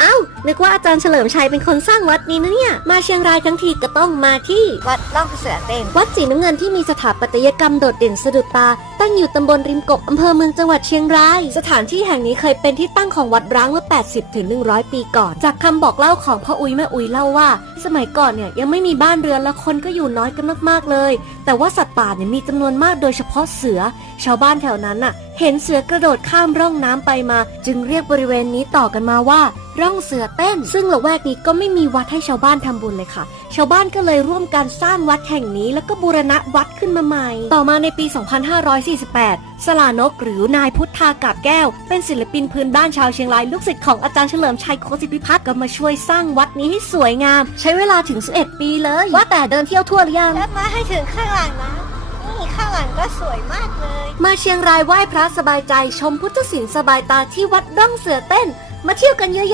เอ้า นึกว่าอาจารย์เฉลิมชัยเป็นคนสร้างวัดนี้นะเนี่ย มาเชียงรายทั้งทีก็ต้องมาที่ วัดล่องเสือเต้น วัดสีน้ำเงินที่มีสถาปัตยกรรมโดดเด่นสะดุดตา ตั้งอยู่ตำบลริมกบอำเภอเมืองจังหวัดเชียงราย สถานที่แห่งนี้เคยเป็นที่ตั้งของวัดร้างเมื่อ 80 ถึง 100 ปีก่อน จากคำบอกเล่าของพ่ออุ้ยแม่อุ้ยเล่าว่า สมัยก่อนเนี่ยยังไม่มีบ้านเรือนและคนก็อยู่น้อยกันมากๆเลย แต่ว่าสัตว์ป่าเนี่ยมีจำนวนมากโดยเฉพาะเสือ ชาวบ้านแถวนั้นน่ะ เห็นเสือกระโดดข้ามร่องน้ำไปมา จึงเรียกบริเวณนี้ต่อกันมาว่า ร่องเสือเต้น ซึ่งละแวกนี้ก็ไม่มีวัดให้ชาวบ้านทำบุญเลยค่ะ ชาวบ้านก็เลยร่วมกันสร้างวัดแห่งนี้ แล้วก็บูรณะวัดขึ้นมาใหม่ ต่อมาในปี 2548 สลานกหรือนายพุทธากาบแก้ว เป็นศิลปินพื้นบ้านชาวเชียงรายลูกศิษย์ของอาจารย์เฉลิมชัยโคสิทธิพิพัฒน์ก็มาช่วยสร้างวัดนี้ให้สวยงาม ใช้เวลาถึง11ปีเลย ว่าแต่เดินเที่ยวทั่วหรือยังแล้วมาให้ถึงข้างหลังนะ สวยมากเลย มาเชียงรายไหว้พระสบายใจชมพุทธศิลป์สบายตาที่วัดร่องเสือเต้น มาเที่ยวกันเยอะๆ